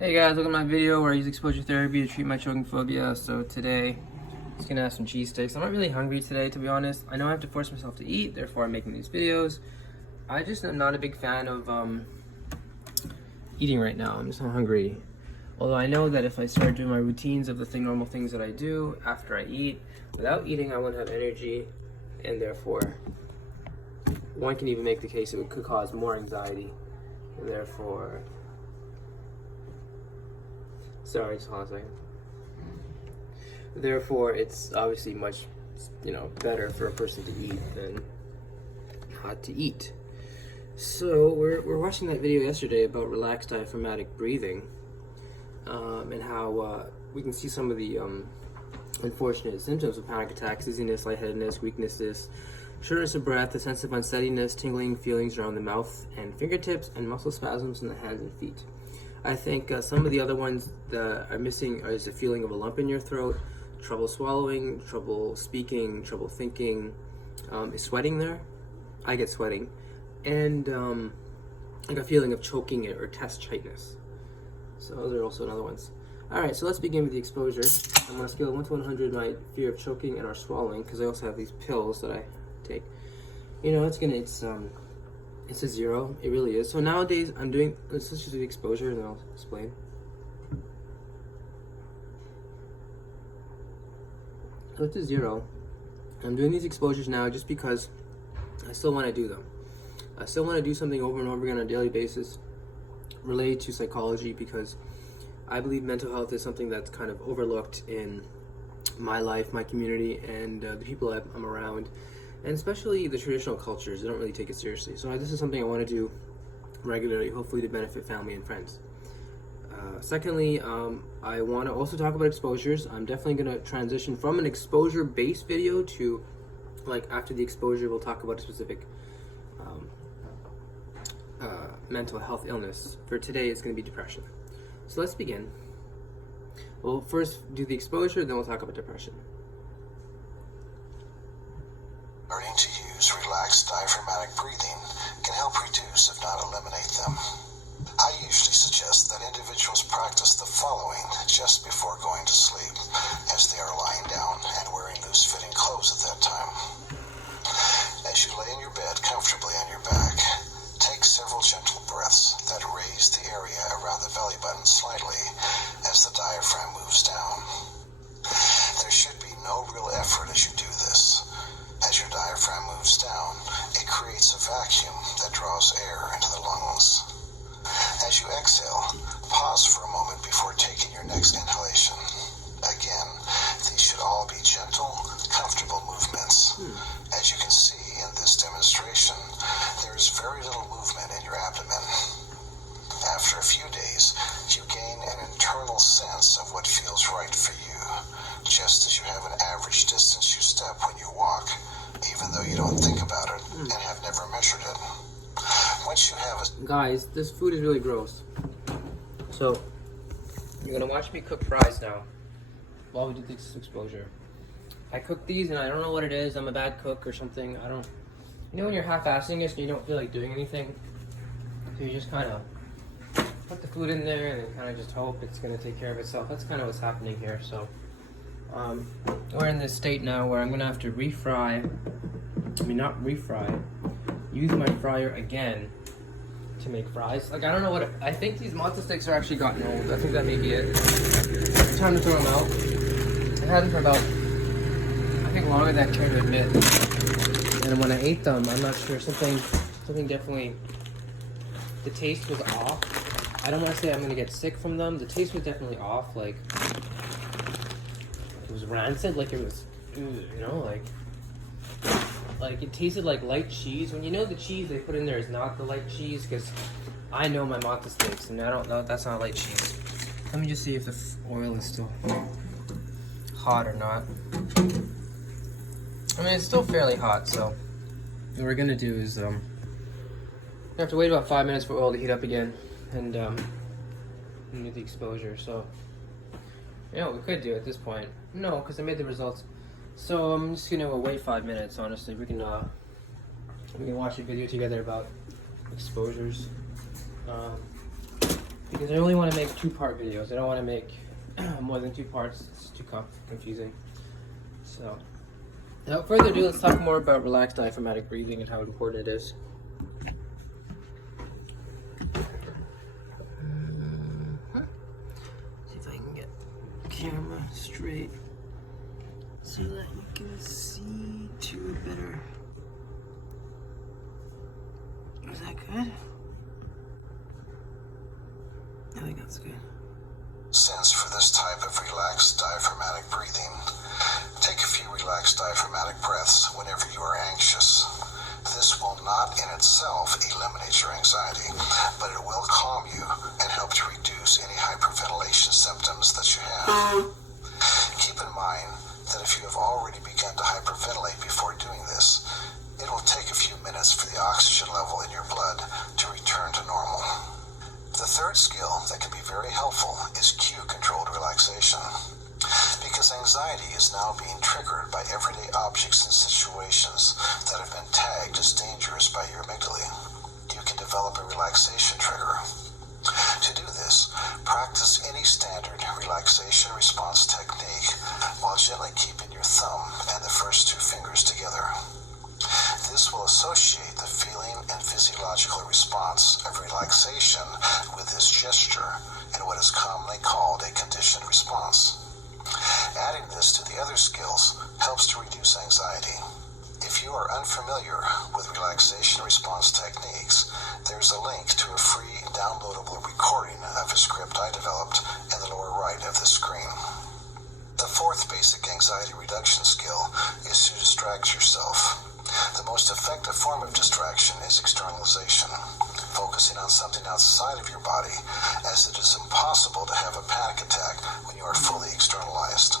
Hey guys, welcome to my video where I use exposure therapy to treat my choking phobia. So today, I'm just gonna have some cheese sticks. I'm not really hungry today, to be honest. I know I have to force myself to eat, therefore I'm making these videos. I just am not a big fan of eating right now. I'm just not hungry. Although I know that if I start doing my routines of the normal things that I do after I eat, without eating I won't have energy, and therefore one can even make the case it could cause more anxiety, and therefore sorry, just hold on a second. Therefore, it's obviously much, better for a person to eat than not to eat. So we're watching that video yesterday about relaxed diaphragmatic breathing, and how we can see some of the unfortunate symptoms of panic attacks: dizziness, lightheadedness, weakness, shortness of breath, a sense of unsteadiness, tingling feelings around the mouth and fingertips, and muscle spasms in the hands and feet. I think some of the other ones that are missing is a feeling of a lump in your throat, trouble swallowing, trouble speaking, trouble thinking. Is sweating there? I get sweating. And like a feeling of choking or chest tightness. So those are also another ones. Alright, so let's begin with the exposure. I'm on a scale of 1 to 100 my fear of choking and or swallowing, because I also have these pills that I take. It's a 0. It really is. So nowadays I'm doing, let's just do the exposure and then I'll explain. So it's a 0. I'm doing these exposures now just because I still want to do them. I still want to do something over and over again on a daily basis related to psychology, because I believe mental health is something that's kind of overlooked in my life, my community, and the people I'm around. And especially the traditional cultures, they don't really take it seriously. So this is something I want to do regularly, hopefully to benefit family and friends. Secondly, I want to also talk about exposures. I'm definitely going to transition from an exposure-based video to, like, after the exposure, we'll talk about a specific mental health illness. For today, it's going to be depression. So let's begin. We'll first do the exposure, then we'll talk about depression. Learning to use relaxed diaphragmatic breathing can help reduce, if not eliminate them. I usually suggest that individuals practice the following just before going to sleep, as they are lying down and wearing loose-fitting clothes at that time. As you lay in your bed comfortably on your back, take several gentle breaths that raise the area around the belly button slightly as the diaphragm moves down. There should be no real effort as you do this. As your diaphragm moves down, it creates a vacuum that draws air into the lungs. As you exhale, pause for a moment before taking your next inhalation. Again, these should all be gentle, comfortable movements. As you can see in this demonstration, there is very little movement in your abdomen. After a few days, you gain an internal sense of what feels right for you, just as you have an average distance you step when you walk, even though you don't think about it and have never measured it. Once you have a... Guys, this food is really gross. So, you're gonna watch me cook fries now while we do this exposure. I cook these and I don't know what it is. I'm a bad cook or something. When you're half-assing it and you don't feel like doing anything, so you just kind of put the food in there and then kind of just hope it's gonna take care of itself. That's kind of what's happening here. So, we're in this state now where I'm gonna have to use my fryer again to make fries. Like, I don't know what I think these matzo sticks are actually gotten old. I think that may be it. Time to throw them out. I had them for about, I think, longer than I care to admit. And when I ate them, I'm not sure, something definitely, the taste was off. I don't want to say I'm gonna get sick from them. The taste was definitely off. Like, it was rancid. Like, it was, like it tasted like light cheese. When you know the cheese they put in there is not the light cheese, because I know my matzo sticks and I don't know that's not light cheese. Let me just see if the oil is still hot or not. I mean, it's still fairly hot, so what we're gonna do is we have to wait about 5 minutes for oil to heat up again and do the exposure. So we could do at this point. No, because I made the results. So I'm just gonna wait 5 minutes. Honestly, we can watch a video together about exposures. because I only want to make 2-part videos. I don't want to make more than 2 parts. It's too confusing. So, without further ado, let's talk more about relaxed diaphragmatic breathing and how important it is. See if I can get the camera straight so that you can see to it better. Is that good? I think that's good. Since for this type of relaxed diaphragmatic breathing, take a few relaxed diaphragmatic breaths whenever you are anxious. This will not in itself eliminate your anxiety, but it will calm you and help to reduce any hyperventilation symptoms that you have. Keep in mind that if you have already begun to hyperventilate before doing this, it will take a few minutes for the oxygen level in your blood to return to normal. The third skill that can be very helpful is cue-controlled relaxation. Because anxiety is now being triggered by everyday objects and situations that have been tagged as dangerous by your amygdala, you can develop a relaxation trigger. To do this, practice any standard relaxation response technique while gently keeping your thumb and the first 2 fingers together. This will associate the feeling and physiological response of relaxation with this gesture in what is commonly called a conditioned response. Adding this to the other skills helps to reduce anxiety. If you are unfamiliar with relaxation response techniques, there's a link to a free downloadable recording of a script I developed in the lower right of the screen. The fourth basic anxiety reduction skill is to distract yourself. The most effective form of distraction is externalization, focusing on something outside of your body, as it is impossible to have a panic attack when you are fully externalized.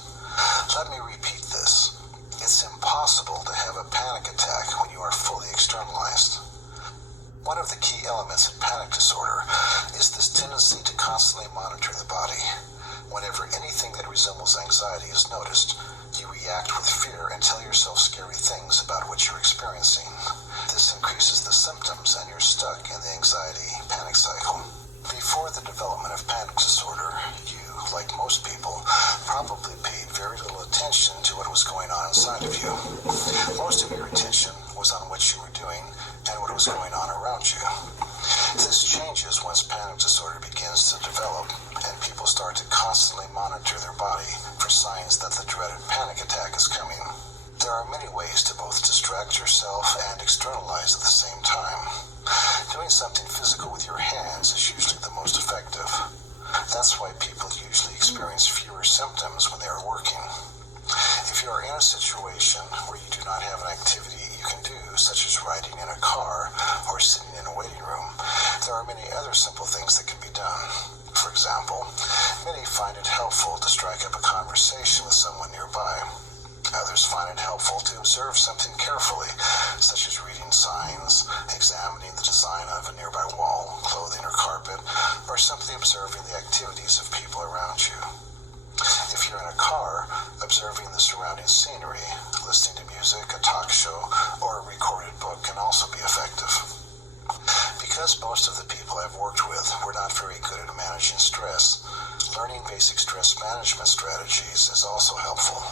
Let me repeat this. It's impossible to have a panic attack when you are fully externalized. One of the key elements in panic disorder is this tendency to constantly monitor the body. Whenever anything that resembles anxiety is noticed, you react with fear and tell yourself scary things about what you're experiencing. This increases the symptoms and you're stuck in the anxiety panic cycle. Before the development of panic disorder, you, like most people, probably paid very little attention to what was going on inside of you. Most of your attention was on what you were doing and what was going on around you. This changes once panic disorder begins to develop and people start to constantly monitor their body for signs that the dreaded panic attack is coming. There are many ways to both distract yourself and externalize at the same time. Doing something physical with your hands is usually the most effective. That's why people usually experience fewer symptoms when they are working. If you are in a situation where you do not have an activity you can do, such as riding in a car or sitting in a waiting room, there are many other simple things that can be done. For example, many find it helpful to strike up a conversation with someone nearby. Others find it helpful to observe something carefully, such as reading signs, examining the design of a nearby wall, clothing, or carpet, or simply observing the activities of people around you. If you're in a car, observing the surrounding scenery, listening to music, a talk show, or a recorded book can also be effective. Because most of the people I've worked with were not very good at managing stress, learning basic stress management strategies is also helpful.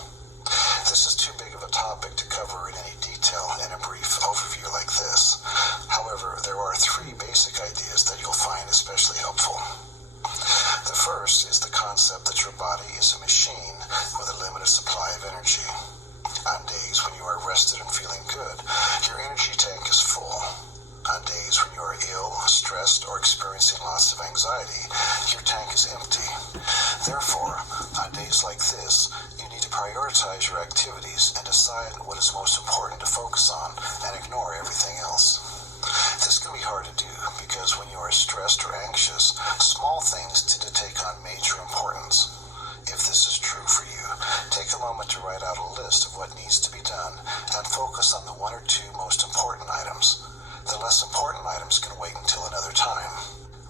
This is too big of a topic to cover in any detail in a brief overview like this. However, there are 3 basic ideas that you'll find especially helpful. The first is the concept that your body is a machine with a limited supply of energy. On days when you are rested and feeling good, your energy tank is full. On days when you are ill, stressed, or experiencing lots of anxiety, your tank is empty. Therefore, on days like this, you need to prioritize your activities and decide what is most important to focus on and ignore everything else. This can be hard to do because when you are stressed or anxious, small things tend to take on major importance. If this is true for you, take a moment to write out a list of what needs to be done and focus on the 1 or 2 most important items. The less important items can wait until another time.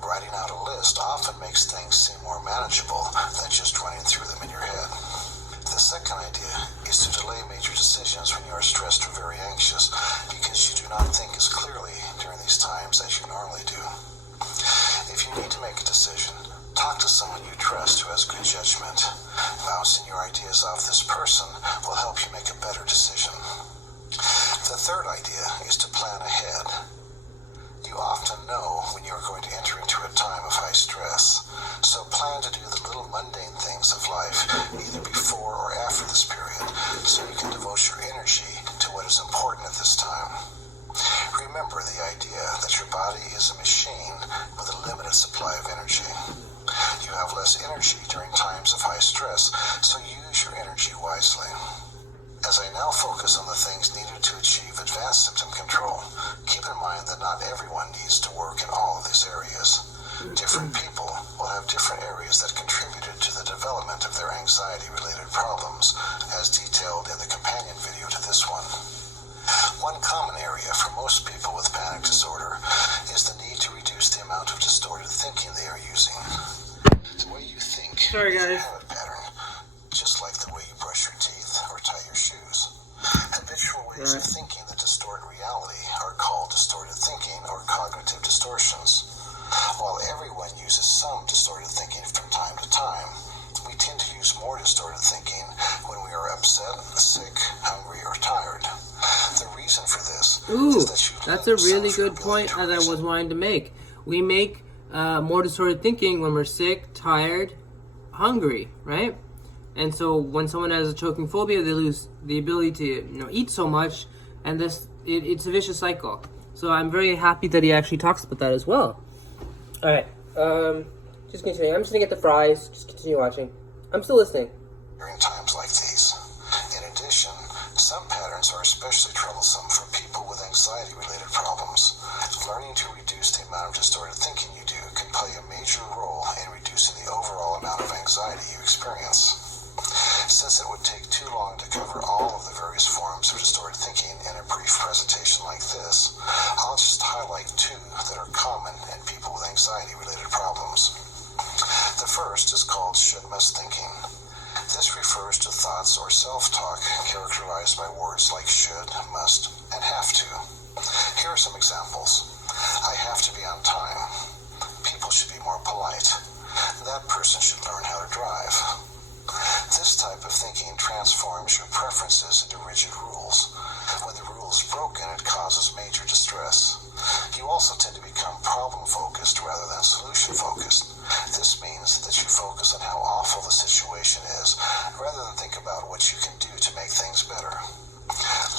Writing out a list often makes things seem more manageable than just running through them in your head. The second idea is to delay major decisions when you are stressed or very anxious because you do not think as clearly during these times as you normally do. If you need to make a decision, talk to someone you trust who has good judgment. Bouncing your ideas off this person will help you make a better decision. The third idea is to plan ahead. You often know when you are going to enter into a time of high stress, so plan to do the little mundane things of life either before or after this period, so you can devote your energy to what is important at this time. Remember the idea that your body is a machine with a limited supply of energy. You have less energy during times of high stress, so use your energy wisely. As I now focus on the things needed to achieve advanced symptom control, keep in mind that not everyone needs to work in all of these areas. Different people will have different areas that contributed to the development of their anxiety-related problems, as detailed in the companion video to this one. One common area for most people with panic disorder is the need to reduce the amount of distorted thinking they are using. The way you think is a habit pattern, just like the way you brush your teeth or tie your shoes. Habitual ways of thinking that distort reality are called distorted thinking or cognitive distortions. While everyone uses some distorted thinking from time to time, we tend to use more distorted thinking when we are upset, sick, hungry, or tired. The reason for this is that you that's a really good point as I was wanting to make. We make more distorted thinking when we're sick, tired, hungry, right? And so when someone has a choking phobia, they lose the ability to eat so much, and it's a vicious cycle. So I'm very happy that he actually talks about that as well. All right, just continue. I'm just gonna get the fries. Just continue watching. I'm still listening. During times like these. In addition, some patterns are especially troublesome for people with anxiety-related problems. Learning to reduce the amount of distorted thinking you do can play a major role in reducing the overall amount of anxiety you experience. Since it would take too long to cover all of the various forms of distorted thinking in a brief presentation like this, I'll just highlight two that are common in people with anxiety-related problems. The first is called should-must thinking. This refers to thoughts or self-talk characterized by words like should, must, and have to. Here are some examples. I have to be on time. People should be more polite. That person should learn how to drive. This type of thinking transforms your preferences into rigid rules. When the rule is broken, it causes major distress. You also tend to become problem-focused rather than solution-focused. This means that you focus on how awful the situation is, rather than think about what you can do to make things better.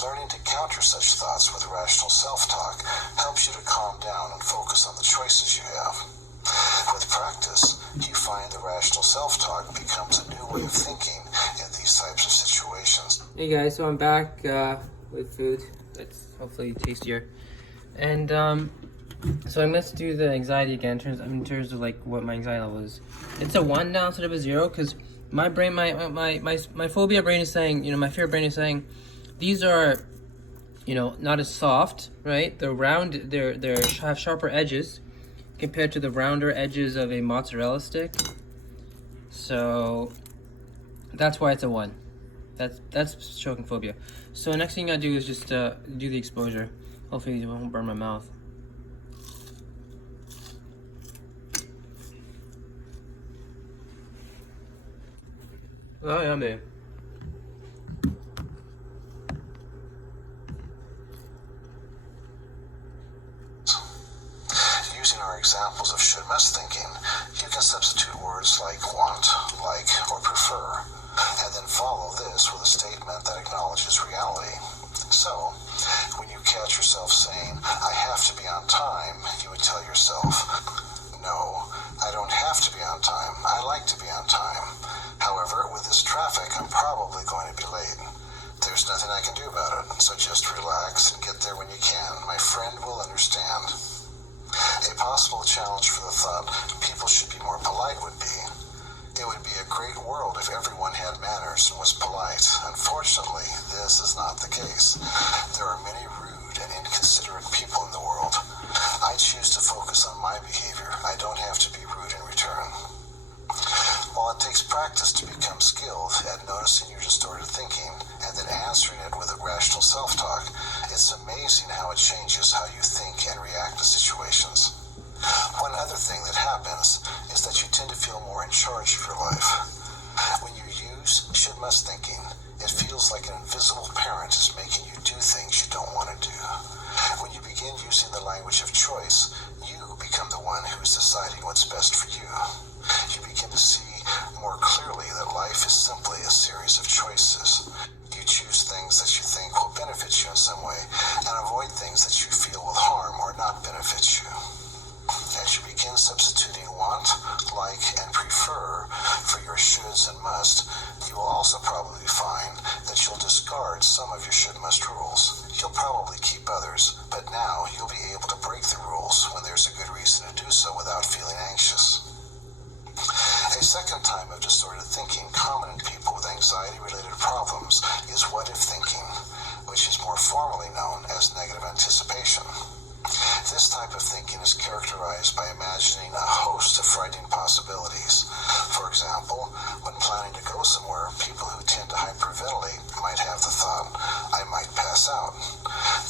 Learning to counter such thoughts with rational self-talk helps you to calm down and focus on the choices you have. With practice, you find the rational self-talk becomes a new way of thinking in these types of situations. Hey guys, so I'm back with food that's hopefully tastier. And so I'm going to do the anxiety again in terms of like what my anxiety level is. It's a 1 now instead of a 0 because my brain, my phobia brain is saying, my fear brain is saying, these are, not as soft, right? They're round, they have sharper edges compared to the rounder edges of a mozzarella stick. So that's why it's a 1. That's choking phobia. So next thing I do is just do the exposure. Hopefully it won't burn my mouth. Oh, yummy. Using our examples of should-must thinking, you can substitute words like want, like, or prefer, and then follow this with a statement that acknowledges reality. So, when you catch yourself saying, I have to be on time, you would tell yourself, no, I don't have to be on time. I like to be on time. However, with this traffic, I'm probably going to be late. There's nothing I can do about it, so just relax and get there when you can. My friend will understand. A possible challenge for the thought people should be more polite would be, it would be a great world if everyone had manners and was polite. Unfortunately, this is not the case. There are many rude and inconsiderate people in the world. I choose to focus on my behavior. I don't have to be rude in return. While it takes practice to become skilled at noticing your distorted thinking and then answering it with a rational self-talk, it's amazing how it changes how you think and react to situations. One other thing that happens is that you tend to feel more in charge of your life. When you use should-must thinking, it feels like an invisible parent is making you do things you don't want to do. When you begin using the language of choice, you become the one who is deciding what's best for you. You begin to see more clearly that life is simply a series of choices. You choose things that you think will benefit you in some way and avoid things that you feel will harm or not benefit you. As you begin substituting want, like, and prefer for your shoulds and must, you will also probably find that you'll discard some of your should-must rules. You'll probably keep others, but now you'll be able to break the rules when there's a good reason to do so without feeling anxious. A second type of distorted thinking common in people with anxiety-related problems is what-if thinking, which is more formally known as negative anticipation. This type of thinking is characterized by imagining a host of frightening possibilities. For example, when planning to go somewhere, people who tend to hyperventilate might have the thought, I might pass out.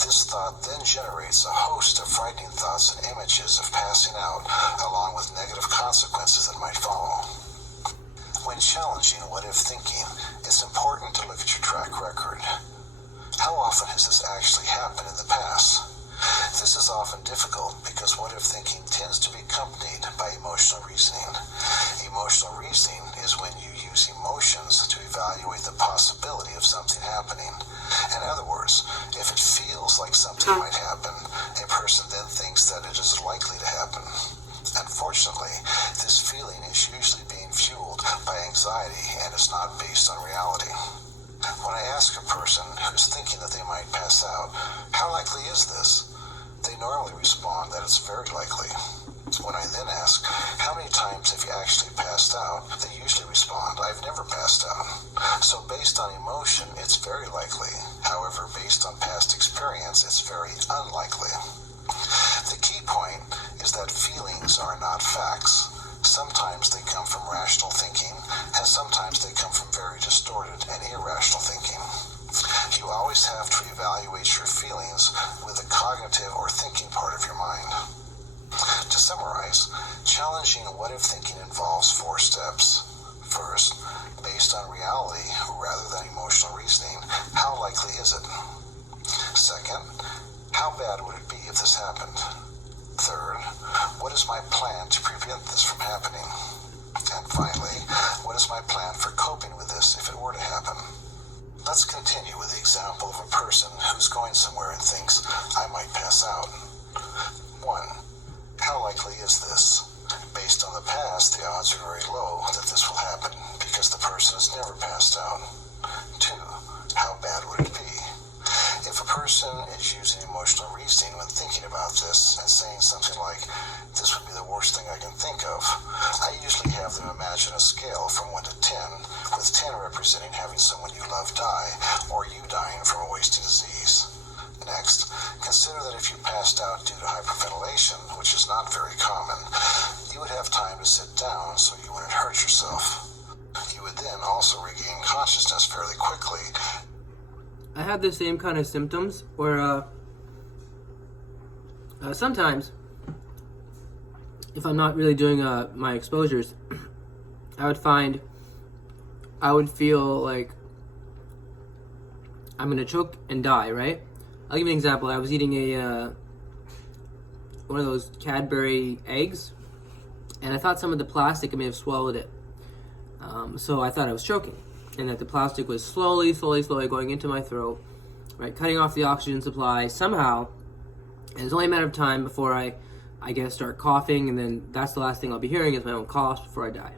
This thought then generates a host of frightening thoughts and images of passing out, along with negative consequences that might follow. When challenging what-if thinking, it's important to look at your track record. How often has this actually happened in the past? This is often difficult because what-if thinking tends to be accompanied by emotional reasoning. Emotional reasoning is when you use emotions to evaluate the possibility of something happening. In other words, if it feels like something might happen, a person then thinks that it is likely to happen. Unfortunately, this feeling is usually being fueled by anxiety and is not based on reality. When I ask a person who's thinking that they might pass out, how likely is this? They normally respond that it's very likely. When I then ask, how many times have you actually passed out? They usually respond, I've never passed out. So based on emotion, it's very likely. However, based on past experience, it's very unlikely. The key point is that feelings are not facts. Sometimes they come from rational thinking, and sometimes they come from very distorted and irrational thinking. You always have to evaluate your feelings with the cognitive or thinking part of your mind. To summarize, challenging what-if thinking involves 4 steps. First, based on reality rather than emotional reasoning, how likely is it? Second, how bad would it be if this happened? Third, what is my plan to prevent this from happening? And finally, what is my plan for coping with this if it were to happen? Let's continue with the example of a person who's going somewhere and thinks, I might pass out. 1. How likely is this? Based on the past, the odds are very low that this will happen because the person has never passed out. 2. How bad would it be? If a person is using emotional reasoning when thinking about this and saying something like, this would be the worst thing I can think of, I usually have them imagine a scale from 1 to 10, with 10 representing having someone you love die, or you dying from a wasting disease. Next, consider that if you passed out due to hyperventilation, which is not very common, you would have time to sit down so you wouldn't hurt yourself. You would then also regain consciousness fairly quickly. I have the same kind of symptoms where sometimes, if I'm not really doing my exposures, I would feel like I'm gonna choke and die, right? I'll give you an example. I was eating one of those Cadbury eggs, and I thought some of the plastic, I may have swallowed it. So I thought I was choking, and that the plastic was slowly going into my throat, right, cutting off the oxygen supply somehow. And it's only a matter of time before I guess, start coughing, and then that's the last thing I'll be hearing is my own coughs before I die.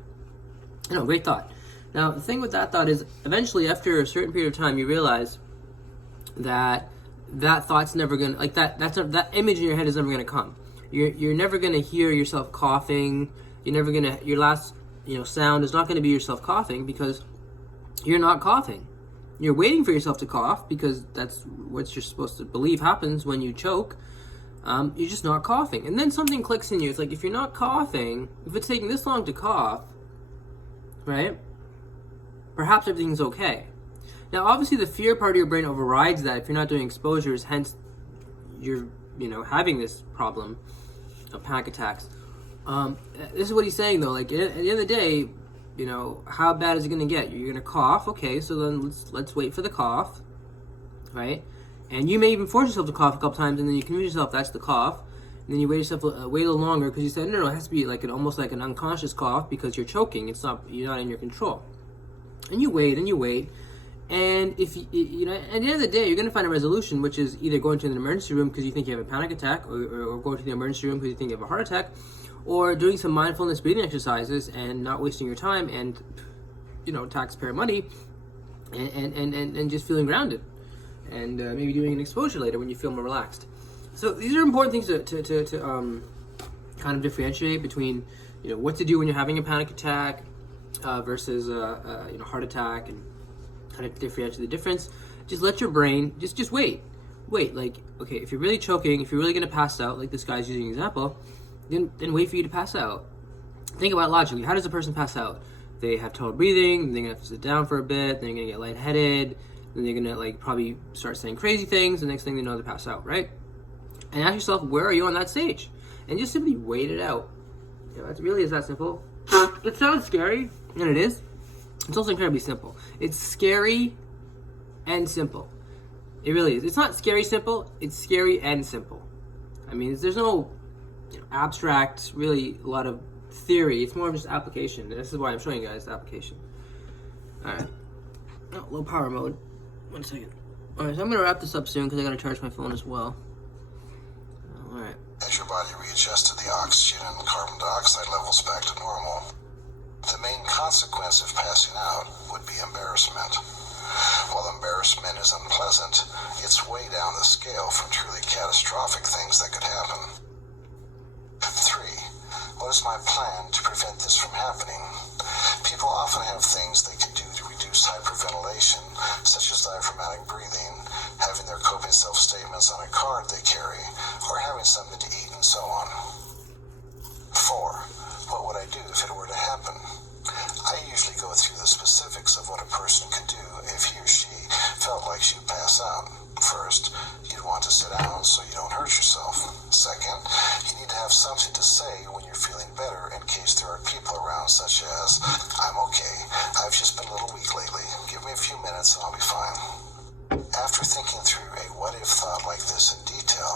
You know, great thought. Now, the thing with that thought is, eventually, after a certain period of time, you realize that thought's never gonna, like, that image in your head is never gonna come. You're never gonna hear yourself coughing. You're never gonna, your last, sound is not gonna be yourself coughing, because you're not coughing. You're waiting for yourself to cough, because that's what you're supposed to believe happens when you choke. You're just not coughing. And then something clicks in you. It's like, if you're not coughing, if it's taking this long to cough, right, perhaps everything's okay. Now, obviously, the fear part of your brain overrides that if you're not doing exposures, hence you're, having this problem panic attacks. This is what he's saying though. Like at the end of the day, you know, how bad is it going to get? You're going to cough. Okay, so then let's wait for the cough, right? And you may even force yourself to cough a couple times, and then you convince yourself that's the cough. And then you wait a little longer because you said no, it has to be like almost like an unconscious cough because you're choking. You're not in your control. And you wait and you wait, and if you know, at the end of the day, you're going to find a resolution, which is either going to the emergency room because you think you have a panic attack, or going to the emergency room because you think you have a heart attack, or doing some mindfulness breathing exercises and not wasting your time and, you know, taxpayer money, and just feeling grounded, and maybe doing an exposure later when you feel more relaxed. So these are important things to kind of differentiate between, you know, what to do when you're having a panic attack versus you know, heart attack, and kind of differentiate the difference. Just let your brain just wait. Like, okay, if you're really choking, if you're really gonna pass out, like this guy's using an example, then wait for you to pass out. Think about it logically. How does a person pass out? They have trouble breathing, then they're gonna have to sit down for a bit, then they're gonna get lightheaded, then they're gonna like probably start saying crazy things, the next thing they know, they pass out, right? And ask yourself, where are you on that stage? And just simply wait it out. You know, it really is that simple. It sounds scary, and it is. It's also incredibly simple. It's scary and simple. It really is. It's not scary simple, it's scary and simple. I mean, there's no, you know, abstract, really a lot of theory. It's more of just application. And this is why I'm showing you guys the application. Alright. Oh, low power mode. 1 second. Alright, so I'm going to wrap this up soon because I got to charge my phone as well. Alright. As your body readjusted the oxygen and carbon dioxide levels back to normal, the main consequence of passing out would be embarrassment. While embarrassment is unpleasant, it's way down the scale from truly catastrophic things that could happen. 3. What is my plan to prevent this from happening? People often have things they can do to reduce hyperventilation, such as diaphragmatic breathing, having their coping self-statements on a card they carry, or having something to eat, and so on. 4. What would I do if it were to happen? I usually go through the specifics of what a person could do if he or she felt like she'd pass out. First, you'd want to sit down so you don't hurt yourself. Second, you need to have something to say when you're feeling better in case there are people around, such as, I'm okay, I've just been a little weak lately, give me a few minutes and I'll be fine. After thinking through a what-if thought like this in detail,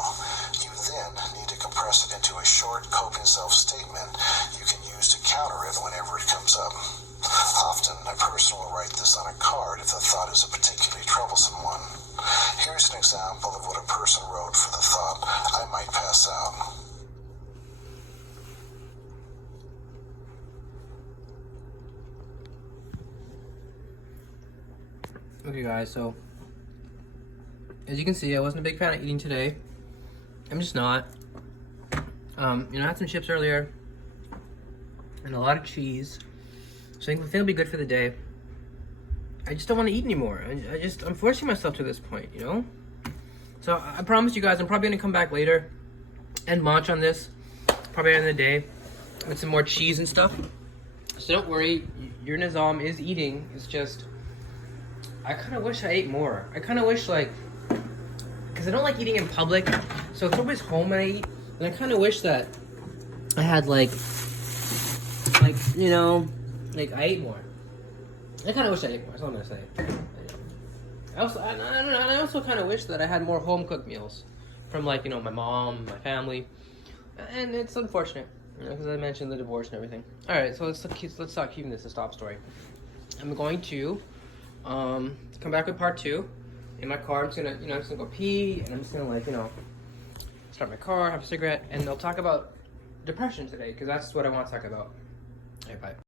you then need to compress it into a short coping self-statement you can use to counter it whenever it comes up. Often, a person will write this on a card if the thought is a particularly troublesome one. Here's an example of what a person wrote for the thought, I might pass out. Okay guys, so as you can see, I wasn't a big fan of eating today. I'm just not. You know, I had some chips earlier and a lot of cheese, so I think it'll be good for the day. I just don't want to eat anymore. I'm forcing myself to this point, you know? So I promise you guys, I'm probably gonna come back later and munch on this, probably in the day, with some more cheese and stuff. So don't worry, your Nizam is eating. It's just, I kind of wish I ate more. I kind of wish, like, because I don't like eating in public, so if nobody's home when I eat, and I kind of wish that I had, like, you know, like, I ate more. I kind of wish I ate more, that's all I'm going to say. I don't know, and I also kind of wish that I had more home-cooked meals from, like, you know, my mom, my family, and it's unfortunate, you know, because I mentioned the divorce and everything. Alright, so let's start keeping this a stop story. I'm going to come back with part 2. In my car, I'm just gonna go pee, and I'm just gonna, like, you know, start my car, have a cigarette, and I'll talk about depression today, because that's what I want to talk about. Alright, bye.